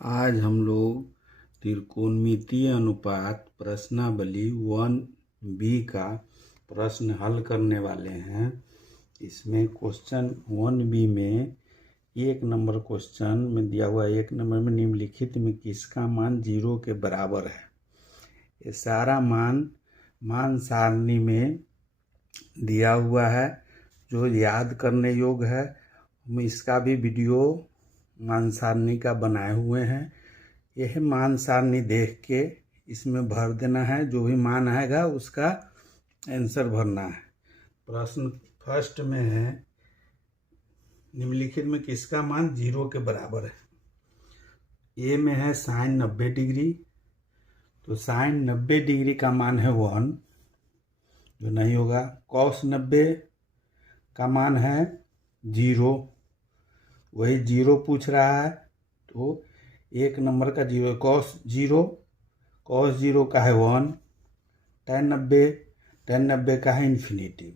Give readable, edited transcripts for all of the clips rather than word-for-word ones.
आज हम लोग त्रिकोणमितीय अनुपात प्रश्नावली 1B का प्रश्न हल करने वाले हैं। इसमें क्वेश्चन 1B में 1 नंबर क्वेश्चन में दिया हुआ 1 नंबर में निम्नलिखित में किसका मान 0 के बराबर है। ये सारा मान सारणी में दिया हुआ है जो याद करने योग्य है। हम इसका भी वीडियो मान सारणी का बनाए हुए हैं। यह मान सारणी देख के इसमें भर देना है, जो भी मान आएगा उसका आंसर भरना है। प्रश्न फर्स्ट में है निम्नलिखित में किसका मान 0 के बराबर है। ए में है साइन 90 डिग्री, तो साइन 90 डिग्री का मान है 1, जो नहीं होगा। कॉस 90 का मान है 0, वही 0 पूछ रहा है, तो 1 नंबर का 0। कॉस 0 का है 1। tan 90 का है इन्फिनिटी।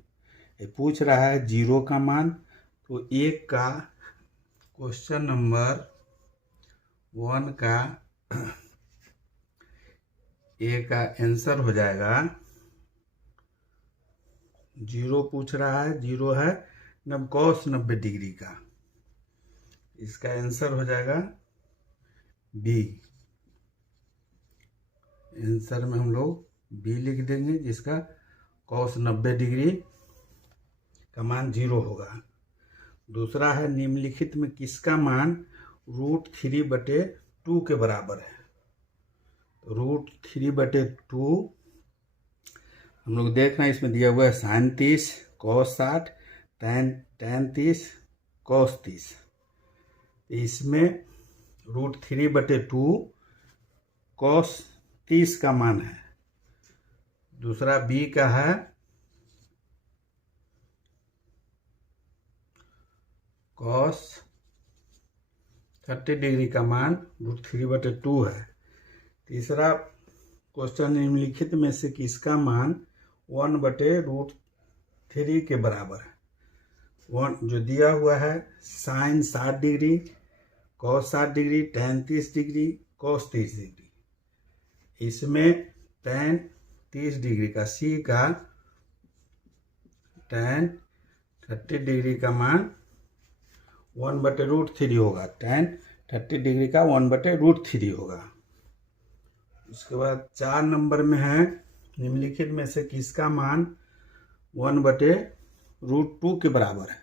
ये पूछ रहा है 0 का मान, तो 1 का क्वेश्चन नंबर 1 का ए का आंसर हो जाएगा 0 पूछ रहा है, 0 है कॉस 90 डिग्री का। इसका आंसर हो जाएगा बी। आंसर में हम लोग बी लिख देंगे, जिसका कॉस 90 डिग्री का मान 0 होगा। दूसरा है निम्नलिखित में किसका मान √3/2 के बराबर है। √3/2 हम लोग देख रहे हैं, इसमें दिया हुआ है साइन 30, कॉस 60, tan 30, कॉस 30। इसमें √3/2 कॉस 30 का मान है। दूसरा बी का है कॉस 30 डिग्री का मान √3/2 है। तीसरा क्वेश्चन निम्नलिखित में से किसका मान 1/√3 के बराबर है। 1 जो दिया हुआ है sine 60 degree, cos 60 degree, tan 30 degree, cos 30 degree. इसमें tan 30 डिग्री का सी का tan 30 डिग्री का मान 1/√3 होगा। tan 30 डिग्री का 1/√3 होगा। उसके बाद 4 नंबर में है निम्नलिखित में से किसका मान 1/√2 के बराबर है।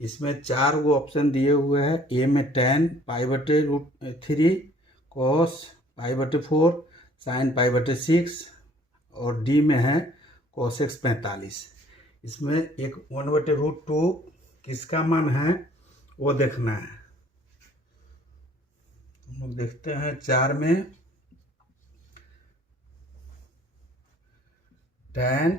इसमें 4 गो ऑप्शन दिए हुए हैं। ए में tan π/√3, कॉस π/4, साइन π/6 और डी में है cos x 45। इसमें एक 1/√2 किसका मान है वो देखना है। हम लोग देखते हैं 4 में tan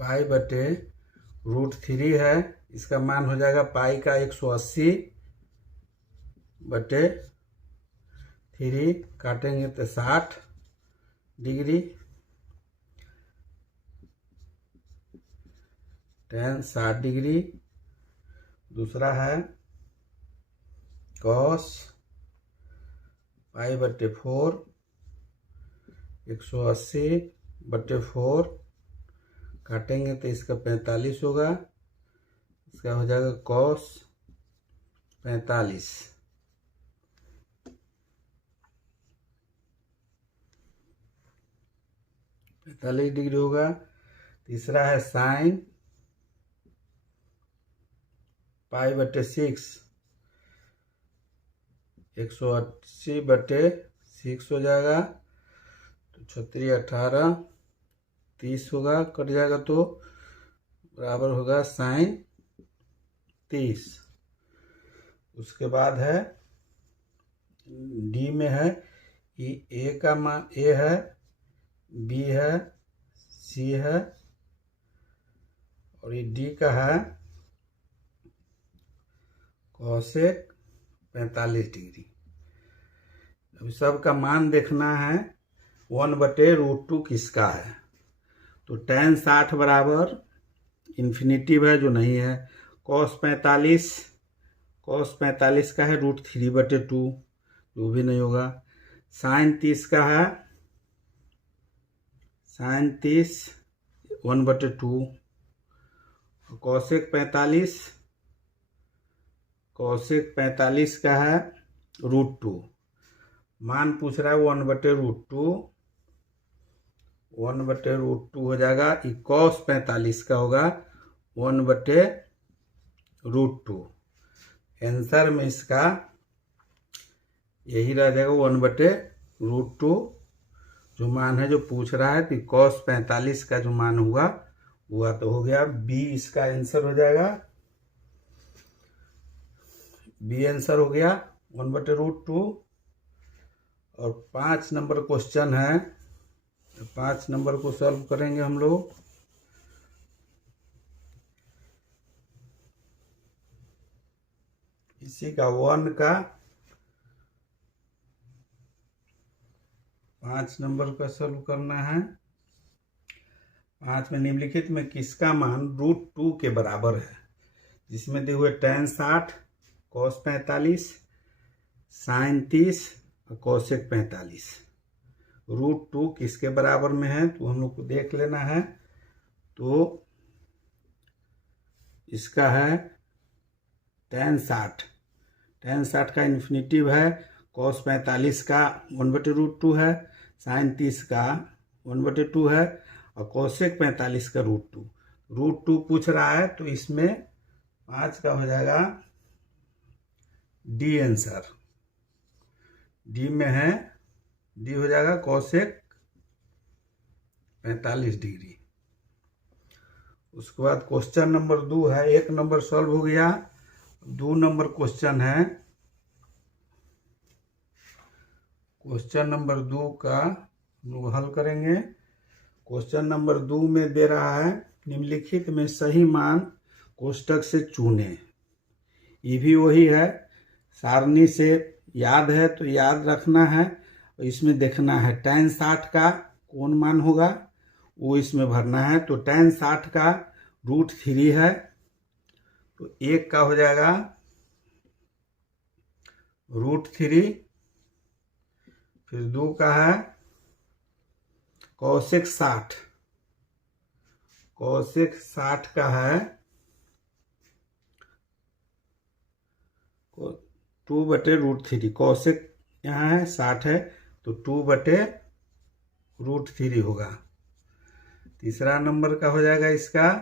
π/√3 है। इसका मान हो जाएगा पाई का 180/3, काटेंगे तो 60 डिग्री। tan 60 degree. दूसरा है cos π/4, 180/4, काटेंगे तो इसका 45 होगा। इसका हो जाएगा cos 45 डिग्री होगा। तीसरा है साइन π/6, 180/6 हो जाएगा, तो 36 18 30 होगा, कट जाएगा तो बराबर होगा साइन 30। उसके बाद है डी में है ए का मान ए है, बी है, सी है और ये डी का है cos 45 डिग्री। अभी सबका मान देखना है 1/√2 किसका है। तो tan 60 बराबर इन्फिनिटिव है, जो नहीं है। cos 45 कॉस 45 का है √3/2, वो भी नहीं होगा। साइन 30 का है, साइन 30 1/2। कॉसेक 45 का है √2। मान पूछ रहा है 1/2, 1/2 हो जाएगा। कॉस 45 का होगा 1/2। आंसर में इसका यही रह जाएगा 1/2। जो मान है जो पूछ रहा है कि कॉस 45 का जो मान हुआ तो हो गया बी, इसका आंसर हो जाएगा। बी आंसर हो गया 1/2। और 5 नंबर क्वेश्चन है, 5 नंबर को सॉल्व करेंगे हम लोग। इसी का 1 का 5 नंबर का सॉल्व करना है। 5 में निम्नलिखित में किसका मान √2 के बराबर है? जिसमें दिए हुए tan 60, cos 45, sin 30 और cosec 45। √2 किसके बराबर में है तो हम लोग को देख लेना है। तो इसका है tan 60 का इन्फिनेटिव है, cos 45 का 1/√2 है, sin 30 का 1/2 है और cosec 45 का √2 पूछ रहा है। तो इसमें 5 का हो जाएगा डी आंसर। डी में है, डी हो जाएगा cosec 45 डिग्री। उसके बाद क्वेश्चन नंबर 2 है, 1 नंबर सॉल्व हो गया। 2 नंबर क्वेश्चन है, क्वेश्चन नंबर 2 का हम लोग हल करेंगे। क्वेश्चन नंबर 2 में दे रहा है निम्नलिखित में सही मान कोष्टक से चुने। ये भी वही है, सारणी से याद है तो याद रखना है। और इसमें देखना है tan 60 का कौन मान होगा वो इसमें भरना है। तो tan 60 का √3 है, तो 1 का हो जाएगा √3। फिर 2 का है cosec 60, cosec 60 का है 2/√3। cosec यहाँ है 60 है तो 2/√3 होगा। तीसरा नंबर का हो जाएगा इसका,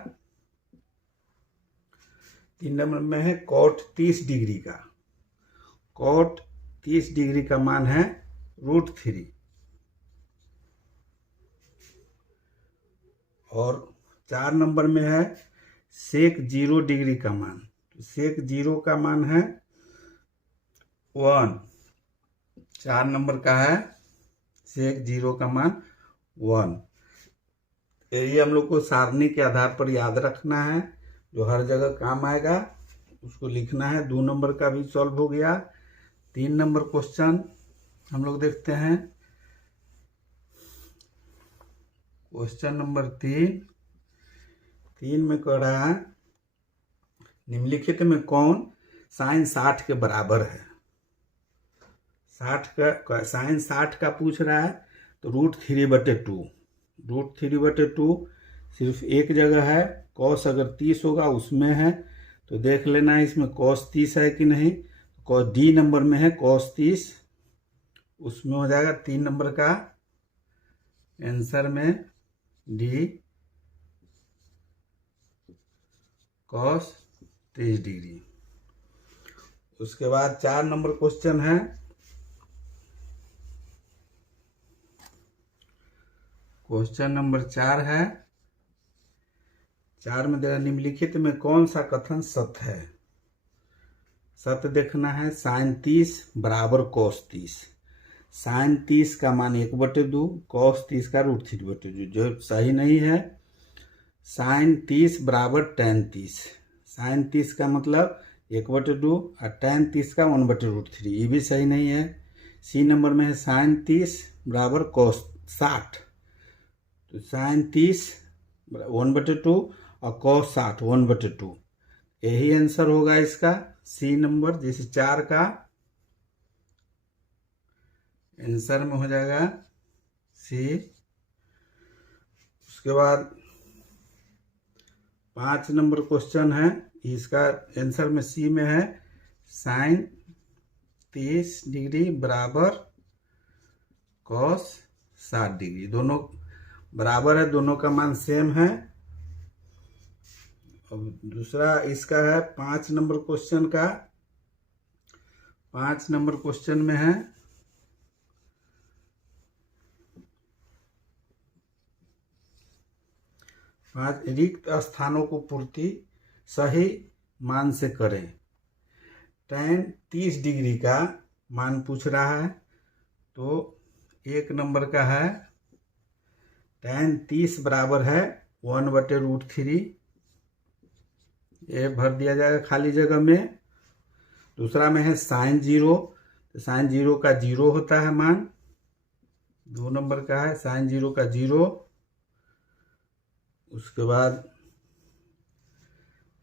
3 नंबर में है cot 30 डिग्री का, cot 30 डिग्री का मान है √3। और 4 नंबर में है sec 0 डिग्री का मान, तो sec 0 का मान है 1। 4 नंबर का है sec 0 का मान 1। यही हम लोग को सारणी के आधार पर याद रखना है, जो हर जगह काम आएगा उसको लिखना है। 2 नंबर का भी सॉल्व हो गया। 3 नंबर क्वेश्चन हम लोग देखते हैं। क्वेश्चन नंबर 3 में कह रहा है निम्नलिखित में कौन sin 60 के बराबर है? sin 60 का पूछ रहा है तो √3/2। √3/2 सिर्फ एक जगह है, cos अगर 30 होगा उसमें है तो देख लेना है इसमें cos 30 है कि नहीं। डी नंबर में है cos 30, उसमें हो जाएगा 3 नंबर का आंसर में डी cos 30 डिग्री। उसके बाद 4 नंबर क्वेश्चन है, क्वेश्चन नंबर 4 है। 4 में दे निम्नलिखित में कौन सा कथन सत्य है? सत्य देखना है। sin 30 बराबर cos 30, sin 30 का मान 1/2, cos 30 का √3/2। जो सही नहीं है sin 30 बराबर tan 30, sin 30 का मतलब 1/2 और tan 30 का 1/√3, ये भी सही नहीं है। सी नंबर में है sin 30 बराबर cos 60, तो sin 30 1/2 और cos 60 1/2, यही आंसर होगा इसका सी नंबर, जैसे 4 का आंसर में हो जाएगा सी। उसके बाद 5 नंबर क्वेश्चन है, इसका आंसर में सी में है साइन 30 डिग्री बराबर कॉस 60 डिग्री। दोनों बराबर है, दोनों का मान सेम है। अब दूसरा इसका है 5 नंबर क्वेश्चन का। 5 नंबर क्वेश्चन में है रिक्त स्थानों को पूर्ति सही मान से करें। tan 30 डिग्री का मान पूछ रहा है, तो 1 नंबर का है tan 30 बराबर है 1/√3, ये भर दिया जाएगा खाली जगह में। दूसरा में है साइन 0, तो साइन 0 का 0 होता है मान। 2 नंबर का है साइन 0 का 0। उसके बाद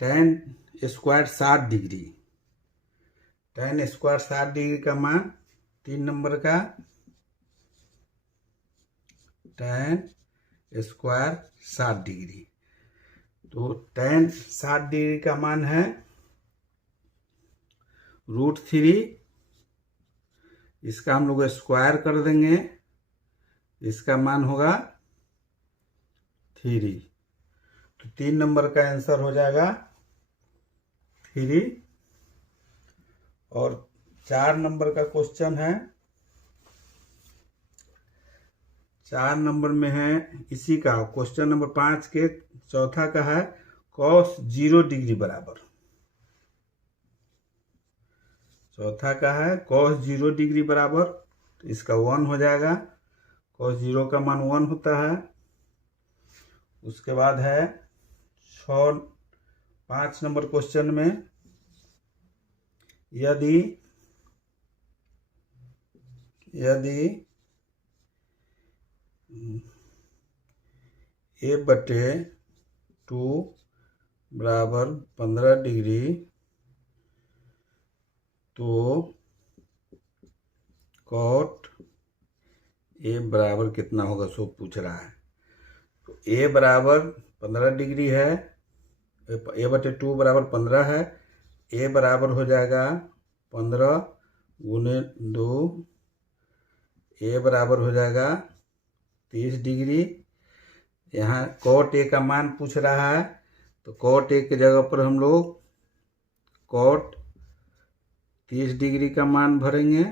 tan square 60 degree, tan square 60 degree का मान 3 नंबर का tan स्क्वायर 60 डिग्री। तो tan 60 डिग्री का मान है √3, इसका हम लोग स्क्वायर कर देंगे, इसका मान होगा 3। तो 3 नंबर का आंसर हो जाएगा 3। और 4 नंबर का क्वेश्चन है, 4 नंबर में है इसी का क्वेश्चन नंबर 5 के चौथा का है cos 0 डिग्री बराबर। चौथा का है cos 0 डिग्री बराबर, तो इसका 1 हो जाएगा। cos 0 का मान 1 होता है। उसके बाद है 5 नंबर क्वेश्चन में यदि a/2 बराबर 15 डिग्री, तो cot a बराबर कितना होगा सो पूछ रहा है। तो a बराबर 15 डिग्री है, a/2 बराबर 15 है, a बराबर हो जाएगा 15 गुने 2, a बराबर हो जाएगा 30 डिग्री। यहाँ cot a का मान पूछ रहा है, तो cot a के जगह पर हम लोग cot 30 डिग्री का मान भरेंगे।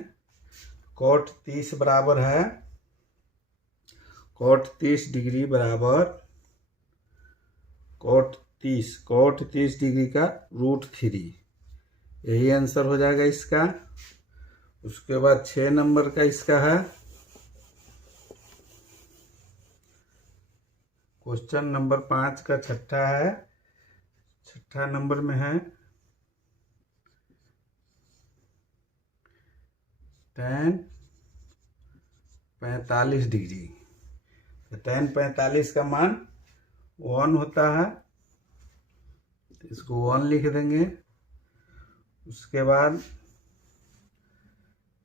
cot 30 बराबर है cot 30 डिग्री बराबर cot 30 डिग्री का √3, यही आंसर हो जाएगा इसका। उसके बाद 6 नंबर का इसका है क्वेश्चन नंबर 5 का छठा है। छठा नंबर में है tan 45 डिग्री, तो tan 45 का मान 1 होता है, इसको 1 लिख देंगे। उसके बाद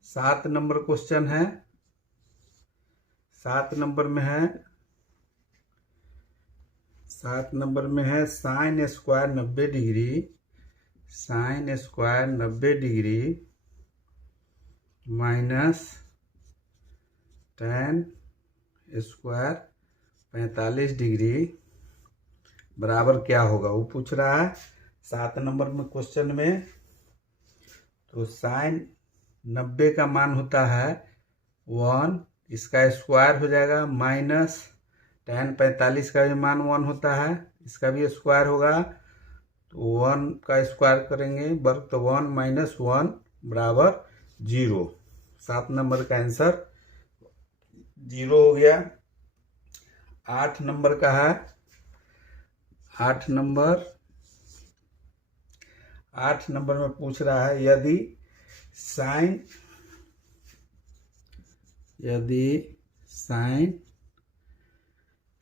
7 नंबर क्वेश्चन है। 7 नंबर में है sine square 90 degree, sine square 90 degree minus tan square 45 degree बराबर क्या होगा वो पूछ रहा है 7 नंबर में क्वेश्चन में। तो साइन 90 का मान होता है 1, इसका स्क्वायर हो जाएगा, माइनस tan 45 का भी मान 1 होता है, इसका भी स्क्वायर होगा, तो 1 का स्क्वायर करेंगे वर्ग, तो 1 माइनस 1 बराबर 0। 7 नंबर का आंसर 0 हो गया। 8 नंबर का है 8 नंबर में पूछ रहा है यदि साइन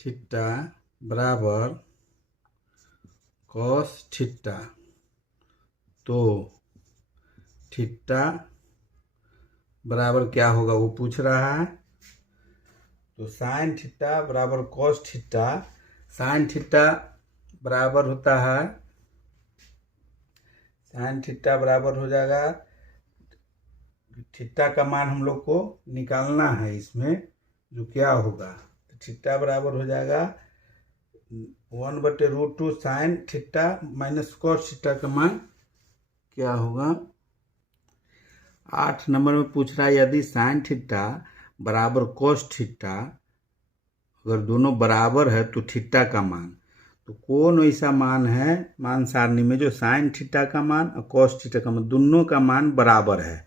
थीटा बराबर cos थीटा, तो थीटा बराबर क्या होगा वो पूछ रहा है। तो साइन थीटा बराबर कॉस थीटा, साइन थीटा बराबर होता है, साइन थीटा बराबर हो जाएगा, थीटा का मान हम लोग को निकालना है इसमें, जो क्या होगा, तो थीटा बराबर हो जाएगा 1/√2 sine theta minus cos theta का मान क्या होगा। 8 नंबर में पूछ रहा है यदि साइन थीटा बराबर कॉस थीटा, अगर दोनों बराबर है तो थीटा का मान, तो कौन ऐसा मान है मान सारणी में जो साइन थीटा का मान और कॉस थीटा का मान दोनों का मान बराबर है।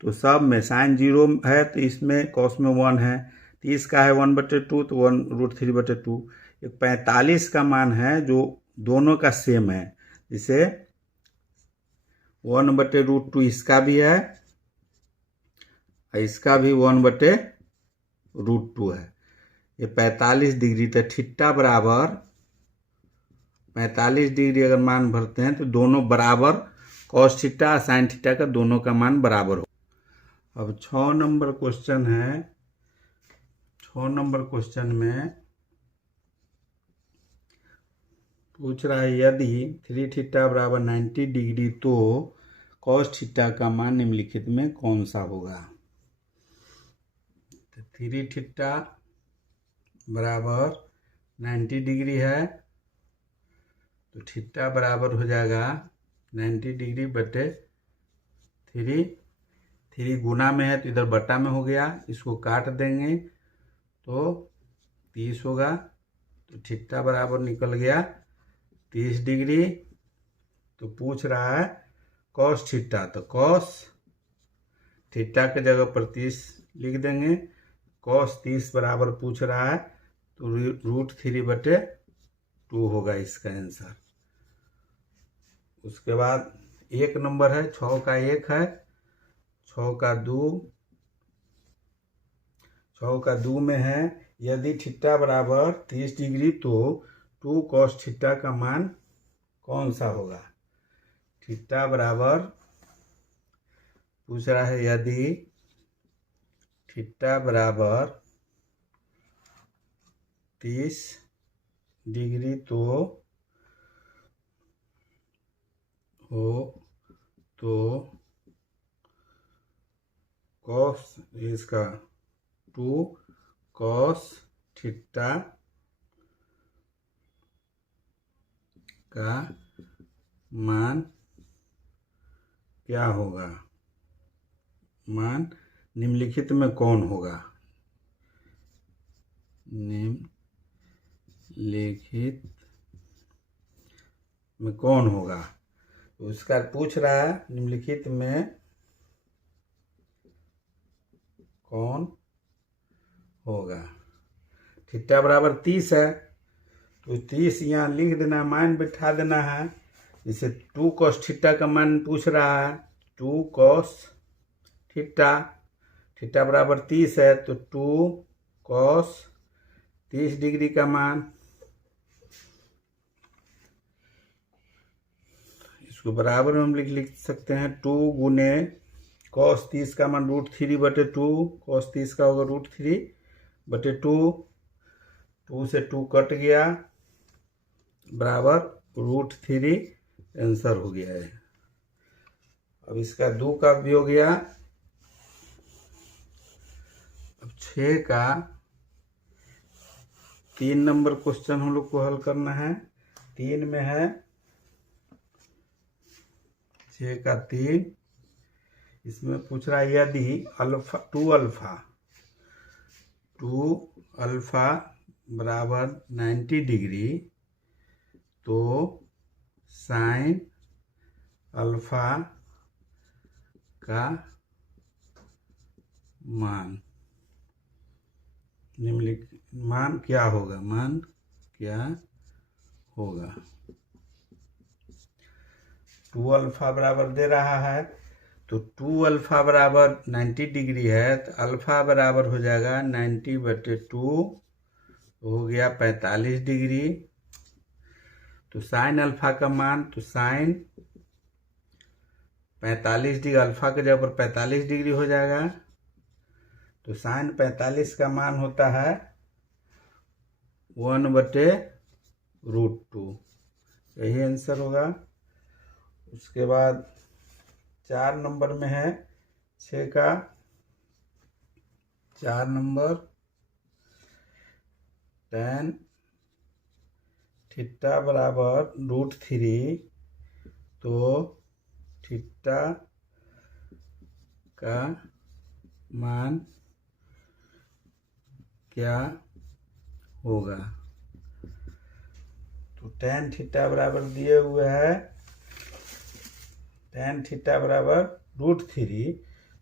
तो सब में साइन 0 है तो इसमें कॉस में 1 है, तो इसका है 1/2 तो 1√3/2। एक 45 का मान है जो दोनों का सेम है, जिसे 1/√2 इसका भी है और इसका भी 1/√2 है। ये 45 डिग्री, तो थीटा बराबर 45 डिग्री अगर मान भरते हैं तो दोनों बराबर, कॉस थीटा और साइन थीटा का दोनों का मान बराबर हो। अब 6 नंबर क्वेश्चन है। 6 नंबर क्वेश्चन में पूछ रहा है यदि 3 थीटा बराबर 90 डिग्री तो कॉस थीटा का मान निम्नलिखित में कौन सा होगा। तो 3 थीटा बराबर 90 डिग्री है तो थीटा बराबर हो जाएगा 90 डिग्री बटे 3, 3 गुना में है तो इधर बटा में हो गया, इसको काट देंगे तो 30 होगा, तो थीटा बराबर निकल गया 30 डिग्री। तो पूछ रहा है कॉस थीटा, तो कॉस थीटा के जगह पर 30 लिख देंगे, कॉस 30 बराबर पूछ रहा है तो √3/2 होगा इसका आंसर। उसके बाद 1 नंबर है, 6 का 1 है, 6 का 2 में है यदि थीटा बराबर 30 डिग्री तो 2 कॉस थीटा का मान कौन सा होगा। थीटा बराबर पूछ रहा है यदि थीटा बराबर 30 डिग्री तो कॉस इसका 2 कॉस थीटा का मान क्या होगा, मान निम्नलिखित में कौन होगा, निम्नलिखित में कौन होगा। तो उसका पूछ रहा है निम्नलिखित में कौन होगा। थीटा बराबर 30 है तो 30 यहाँ लिख देना, मान बैठा देना है, जैसे 2 कॉस थीटा का मान पूछ रहा है, 2 कॉस थीटा, थीटा बराबर 30 है तो 2 कॉस 30 डिग्री का मान, इसको बराबर में हम लिख सकते हैं 2 गुने कॉस 30 का मान √3/2, कॉस 30 का होगा √3/2, 2 से 2 कट गया बराबर √3 आंसर हो गया है। अब इसका 2 का भी हो गया। अब 6 का 3 नंबर क्वेश्चन हम लोग को हल करना है। 3 में है 6 का 3, इसमें पूछ रहा है यदि अल्फा 2 अल्फा बराबर 90 डिग्री तो साइन अल्फा का मान निम्नलिखित मान क्या होगा, मान क्या होगा। 2 अल्फा बराबर दे रहा है तो 2 अल्फा बराबर 90 डिग्री है तो अल्फा बराबर हो जाएगा 90/2, हो गया 45 डिग्री। तो साइन अल्फा का मान, तो साइन 45 डिग्री, अल्फा के जगह पर 45 डिग्री हो जाएगा। तो साइन 45 का मान होता है 1/√2, यही आंसर होगा। उसके बाद 4 नंबर में है 6 का 4 नंबर, tan थीटा बराबर √3, तो थीटा का मान क्या होगा? तो tan थीटा बराबर दिए हुए है tan थीटा बराबर √3,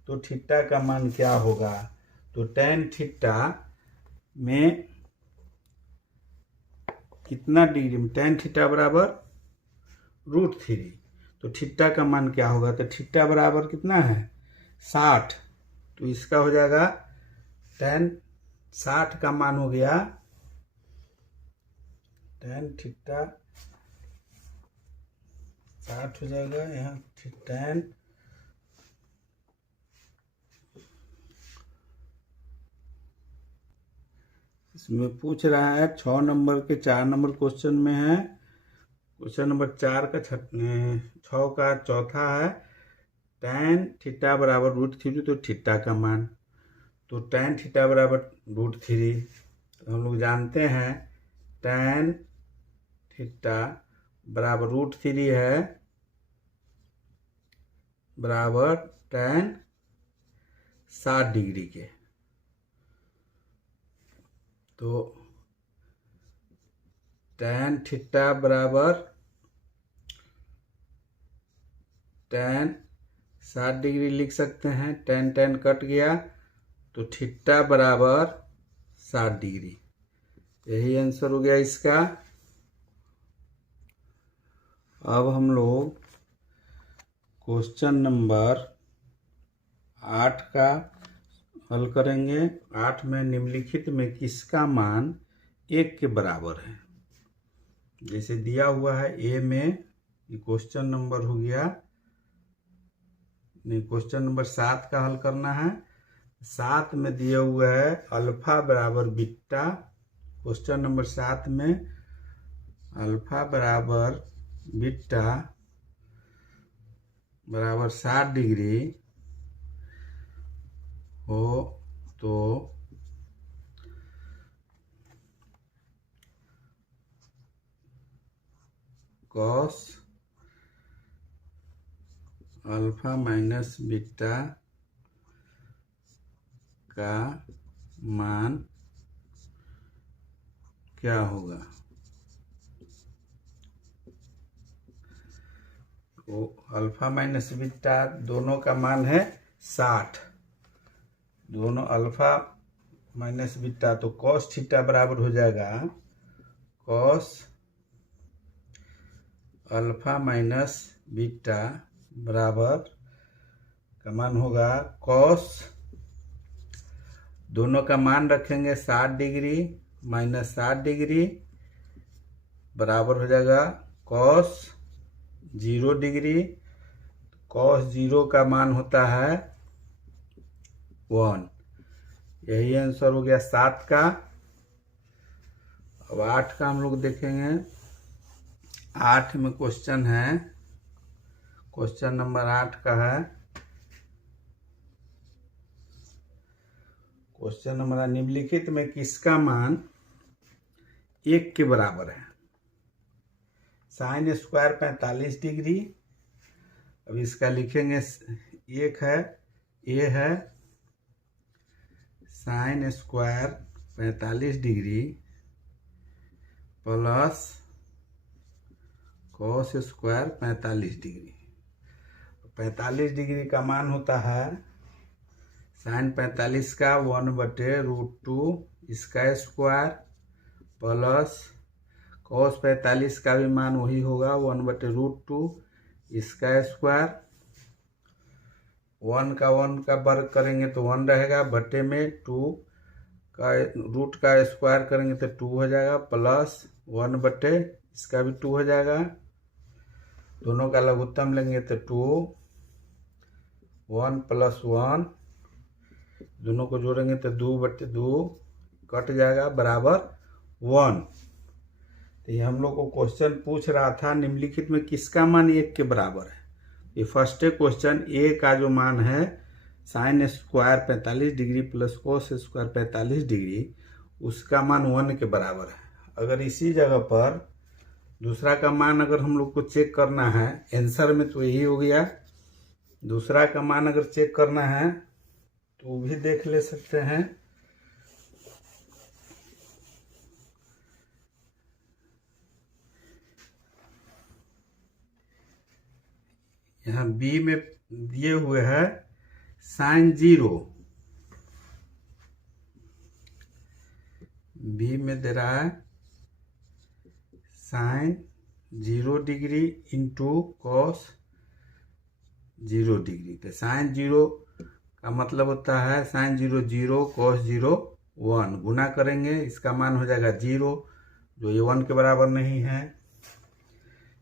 तो थीटा का मान क्या होगा? तो tan थीटा में कितना डिग्री में, tan थीटा बराबर √3, तो थीटा का मान क्या होगा? तो थीटा बराबर कितना है 60, तो इसका हो जाएगा tan 60 का मान हो गया, tan थीटा 60 हो जाएगा। यहाँ tan इसमें पूछ रहा है 6 नंबर के 4 नंबर क्वेश्चन में है, क्वेश्चन नंबर 4 का 6 का चौथा है, tan थीटा बराबर √3, तो थीटा का मान, तो tan थीटा बराबर √3, तो हम लोग जानते हैं tan थीटा बराबर √3 है बराबर tan 60 डिग्री के। तो tan थीटा बराबर tan 60 डिग्री लिख सकते हैं, tan कट गया, तो थीटा बराबर 60 डिग्री, यही आंसर हो गया इसका। अब हम लोग क्वेश्चन नंबर 8 का हल करेंगे। 8 में निम्नलिखित में किसका मान 1 के बराबर है? जैसे दिया हुआ है ए में, ये क्वेश्चन नंबर हो गया, नहीं क्वेश्चन नंबर 7 का हल करना है। 7 में दिया हुआ है अल्फा बराबर बीटा, क्वेश्चन नंबर 7 में अल्फा बराबर बीटा बराबर 60 डिग्री हो, तो cos अल्फा माइनस बीटा का मान क्या होगा? तो अल्फा माइनस बीटा दोनों का मान है 60, दोनों अल्फा माइनस बीटा, तो cos थीटा बराबर हो जाएगा cos अल्फा माइनस बीटा बराबर का मान होगा cos, दोनों का मान रखेंगे 60 डिग्री माइनस 60 डिग्री बराबर हो जाएगा cos 0 डिग्री, cos 0 का मान होता है 1, यही आंसर हो गया 7 का। अब 8 का हम लोग देखेंगे। 8 में क्वेश्चन है, क्वेश्चन नंबर 8 का है, क्वेश्चन नंबर निम्नलिखित में किसका मान 1 के बराबर है? साइन स्क्वायर 45 डिग्री, अब इसका लिखेंगे 1 है, ए है sine square 45 degree plus cos square 45 degree. 45 degree का मान होता है साइन 45 का 1/√2 इसका स्क्वायर प्लस cos 45 का भी मान वही होगा 1/√2 इसका स्क्वायर, 1 का वर्ग करेंगे तो 1 रहेगा, बटे में 2 का रूट का स्क्वायर करेंगे तो 2 हो जाएगा, प्लस 1 बटे इसका भी 2 हो जाएगा, दोनों का लघुत्तम लेंगे तो 2 1 + 1, दोनों को जोड़ेंगे तो 2/2 कट जाएगा बराबर 1। तो ये हम लोग को क्वेश्चन पूछ रहा था निम्नलिखित में किसका मान 1 के बराबर है। ये फर्स्ट क्वेश्चन ए का जो मान है sin square 45 degree plus cos square 45 degree, उसका मान 1 के बराबर है। अगर इसी जगह पर दूसरा का मान अगर हम लोग को चेक करना है, आंसर में तो यही हो गया, दूसरा का मान अगर चेक करना है तो वो भी देख ले सकते हैं। यहाँ बी में दिए हुए है sin 0, बी में दे रहा है sin 0 degree into cos 0 degree. तो sin 0 का मतलब होता है sin 0 0, cos 0 1, गुना करेंगे इसका मान हो जाएगा 0, जो ये 1 के बराबर नहीं है।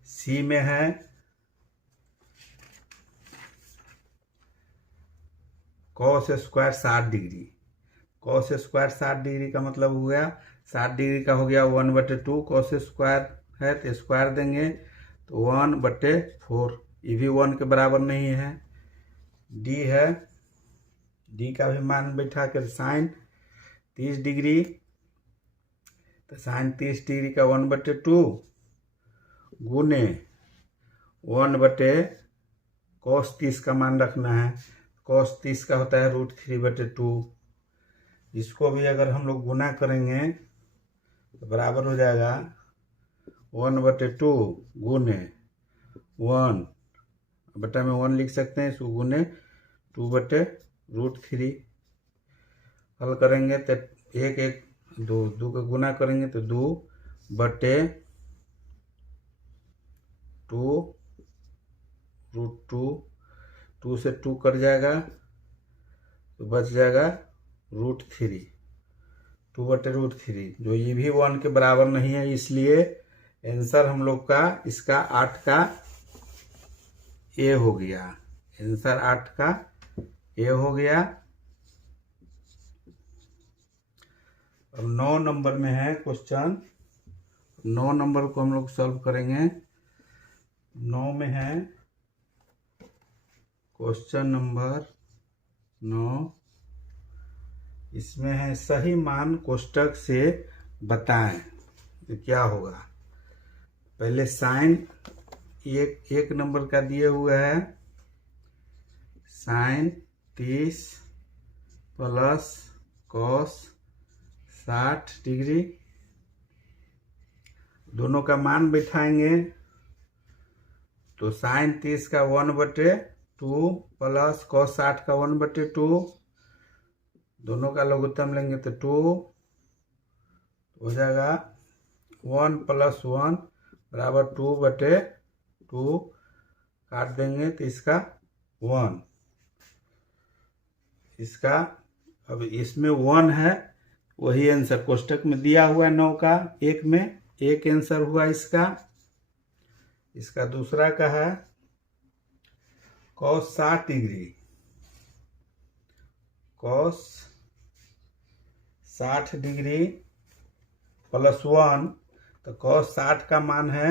सी में है cos square 60 degree, cos square 60 degree का मतलब हो गया 60 डिग्री का हो गया 1/2, cos स्क्वायर है तो स्क्वायर देंगे तो 1/4, ये भी 1 के बराबर नहीं है। डी है, डी का भी मान बैठा कर sin 30 डिग्री, तो sin 30 डिग्री का 1/2 गुने 1/cos 30 का मान रखना है, cos 30 का होता है √3/2। इसको भी अगर हम लोग गुना करेंगे तो बराबर हो जाएगा 1/2 गुने 1 बटा में 1 लिख सकते हैं, इसको गुने 2/√3। हल करेंगे तो 1 1 2 2 का गुना करेंगे तो 2/2 √2, 2 से 2 कट जाएगा तो बच जाएगा √3, 2/√3, जो ये भी 1 के बराबर नहीं है। इसलिए आंसर हम लोग का इसका 8 का ए हो गया, आंसर 8 का ए हो गया। अब 9 नंबर में है क्वेश्चन, 9 नंबर को हम लोग सॉल्व करेंगे। 9 में है क्वेश्चन नंबर 9, इसमें है सही मान कोष्टक से बताएं, तो क्या होगा। पहले साइन एक नंबर का दिए हुए है sin 30 प्लस cos 60 डिग्री, दोनों का मान बैठाएंगे तो sin 30 का 1/2 प्लस cos 60 का 1/2, दोनों का लघुत्तम लेंगे तो 2 हो जाएगा। 1 + 1 बराबर 2/2, काट देंगे तो इसका 1, इसका अब इसमें 1 है, वही आंसर कोष्टक में दिया हुआ है 9 का, एक में एक आंसर हुआ इसका। इसका दूसरा का है cos 60 degree, cos 60 degree plus 1, तो cos 60 का मान है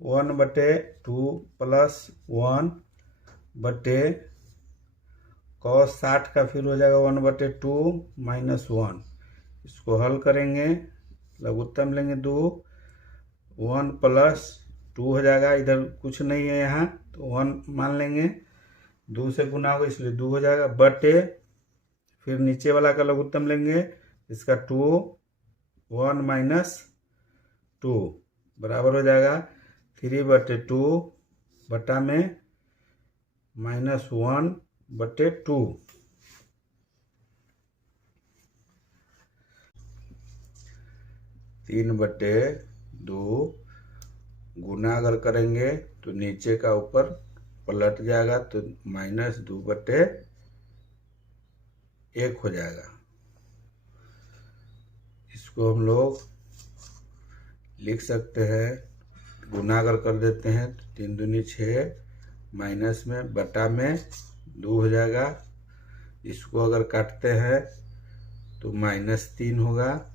1/2 प्लस 1/, cos 60 का फिर हो जाएगा 1/2 माइनस 1। इसको हल करेंगे, लघुत्तम लेंगे 2, 1 + 2 हो जाएगा, इधर कुछ नहीं है यहाँ तो 1 मान लेंगे, 2 से गुना होगा इसलिए 2 हो जाएगा, बटे फिर नीचे वाला का लघुत्तम लेंगे, इसका 2 1 माइनस 2 बराबर हो जाएगा 3/2 बटा में -1/2। तीन बटे 2 गुना अगर करेंगे तो नीचे का ऊपर पलट जाएगा तो -2/1 हो जाएगा। इसको हम लोग लिख सकते हैं, गुना अगर कर देते हैं तो 3 दूनी 6 माइनस में बटा में 2 हो जाएगा। इसको अगर काटते हैं तो -3 होगा,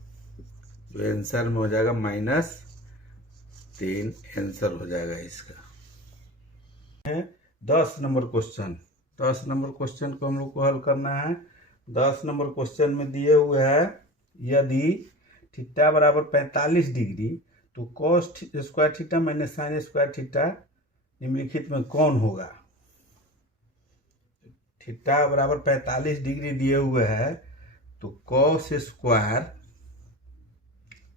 जो आंसर में हो जाएगा -3 आंसर हो जाएगा इसका। 10 नंबर क्वेश्चन। 10 नंबर क्वेश्चन को हम लोग को हल करना है। 10 नंबर क्वेश्चन में दिए हुए है यदि थीटा बराबर 45 डिग्री तो cos square theta minus sine square theta निम्नलिखित में कौन होगा। थीटा बराबर 45 डिग्री दिए हुए है तो cos square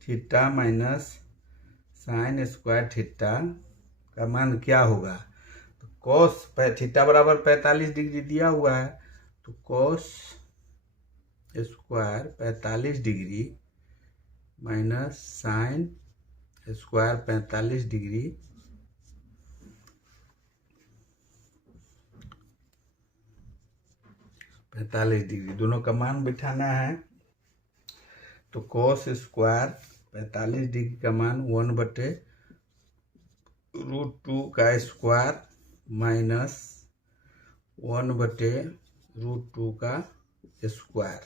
theta minus sine square theta का मान क्या होगा। तो कॉस थीटा बराबर 45 डिग्री दिया हुआ है तो cos square 45 degree minus sine square 45 degree दोनों का मान बिठाना है। तो कॉस स्क्वायर 45 डिग्री का मान 1/√2 का स्क्वायर माइनस 1/√2 का स्क्वायर।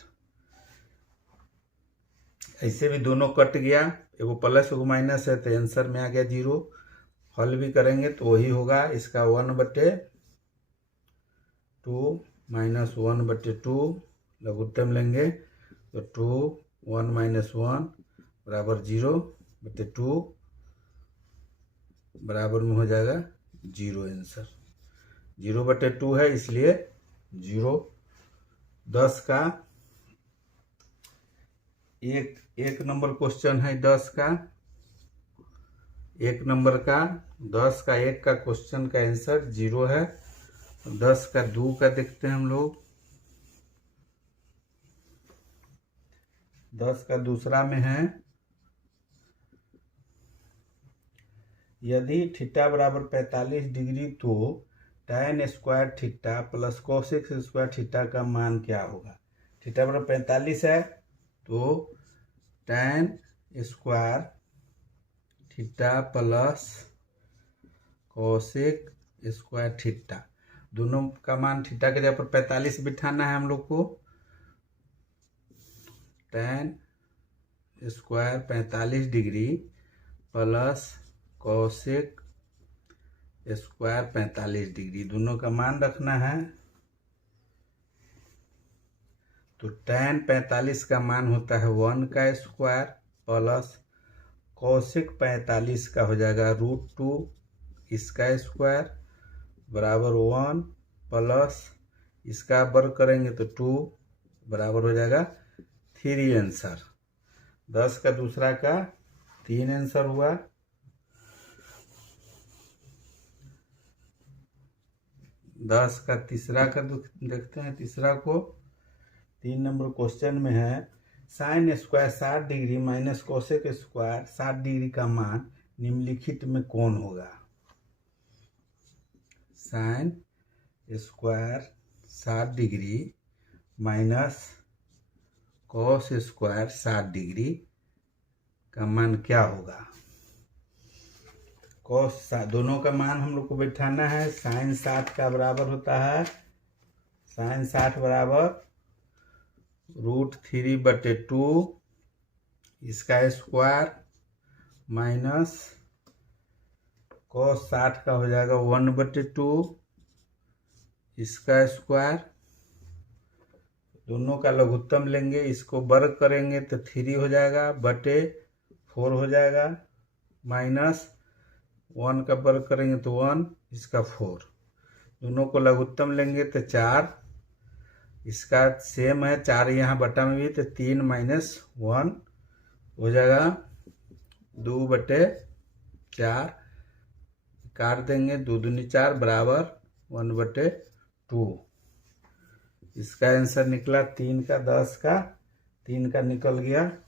ऐसे भी दोनों कट गया, एगो प्लस एगो माइनस है तो आंसर में आ गया 0। हल भी करेंगे तो वही होगा, इसका 1/2 माइनस 1/2 लघुत्तम लेंगे तो 2 1 - 1 बराबर 0/2 बराबर में हो जाएगा 0 आंसर। 0/2 है इसलिए 0। 10 का एक नंबर क्वेश्चन है 10 का 1 नंबर का 10 का 1 का क्वेश्चन का आंसर 0 है। 10 का 2 का देखते हैं हम लोग। 10 का दूसरा में है यदि थीटा बराबर 45 डिग्री तो tan square theta plus cosec square theta का मान क्या होगा। थीटा बराबर 45 है तो tan square theta plus cosec square theta, दोनों का मान थीटा के जगह पर 45 बिठाना है हम लोग को। tan square 45 degree plus cosec square 45 degree, दोनों का मान रखना है। तो tan 45 का मान होता है 1 का स्क्वायर प्लस कोसेक 45 का हो जाएगा √2 इसका स्क्वायर बराबर 1 प्लस इसका वर्ग करेंगे तो 2 बराबर हो जाएगा 3 आंसर। 10 का दूसरा का 3 आंसर हुआ। 10 का तीसरा का देखते हैं। तीसरा को 3 नंबर क्वेश्चन में है sine square 60 degree minus cosec square 60 degree का मान निम्नलिखित में कौन होगा। Sine square 60 degree minus cos square 60 degree का मान क्या होगा। कोस दोनों का मान हम लोग को बैठाना है। साइन 60 का बराबर होता है साइन 60 बराबर √3/2 इसका स्क्वायर माइनस कोस 60 का हो जाएगा 1/2 इसका स्क्वायर। दोनों का लघुत्तम लेंगे, इसको वर्ग करेंगे तो 3 हो जाएगा बटे 4 हो जाएगा माइनस 1 का वर्ग करेंगे तो 1 इसका 4। दोनों को लघुत्तम लेंगे तो 4 इसका सेम है 4 यहाँ बटा में भी तो 3 - 1 हो जाएगा 2/4 काट देंगे 2 दूनी 4 बराबर 1/2। इसका आंसर निकला 3 का 10 का 3 का निकल गया।